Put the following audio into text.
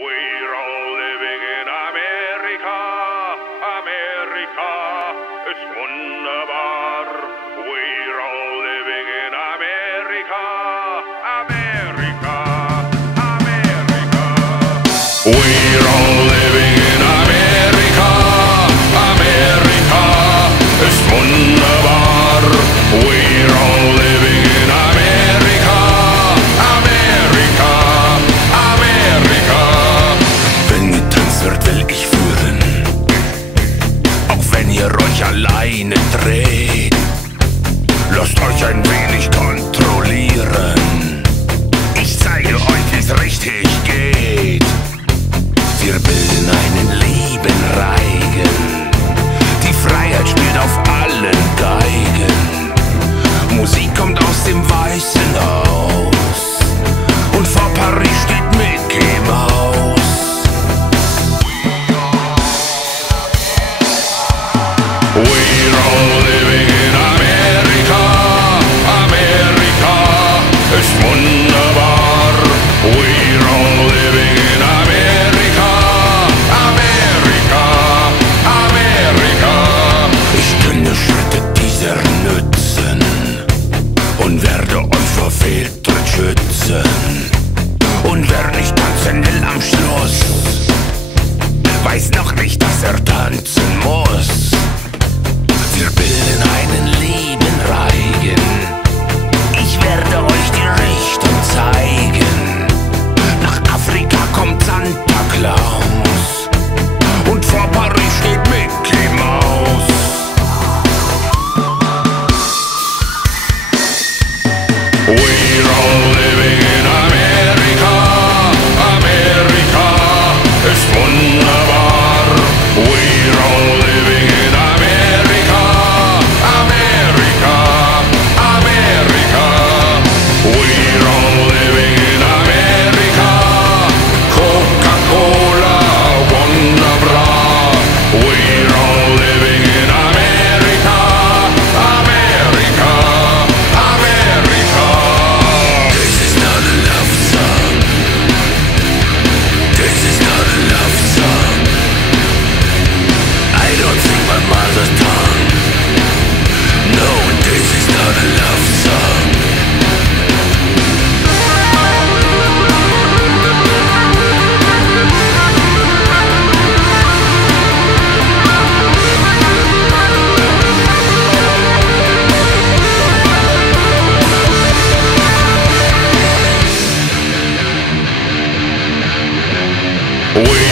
We're all living in Amerika, Amerika ist wunderbar. We're all living in Amerika, Amerika, Amerika. We're all living in Amerika, Amerika ist wunderbar. We're all living in Amerika, Amerika, Amerika. Wenn getanzt wird, will ich führen, auch wenn ihr euch alleine dreht. Lasst euch ein wenig kontrollieren. Ich zeige euch, wie's richtig geht. Wir bilden einen lieben Reigen. Die Freiheit spielt auf allen Geigen. Musik kommt aus dem Weißen Haus und vor Paris steht Mickey Mouse. We're all living in Amerika, Amerika ist wunderbar. We're all living in Amerika, Amerika, Amerika. Ich kenne Schritte dieser nützen und werde euch vor Fehltritt schützen. Und wer nicht tanzen will am Schluss, weiß noch nicht, dass er tanzen muss. Wir bilden einen lieben Reigen. Ich werde euch die Richtung zeigen. Nach Afrika kommt Santa Claus und vor Paris steht Mickey Mouse. We're all living in Amerika, Amerika ist wunderbar. We're all living in Amerika, Amerika, Amerika. We're all living in Amerika. Coca-Cola, wunderbar. We're all living in Amerika, Amerika, Amerika. This is not a love song. This is not a love song. I don't sing my mother tongue. No, this is not a love song. We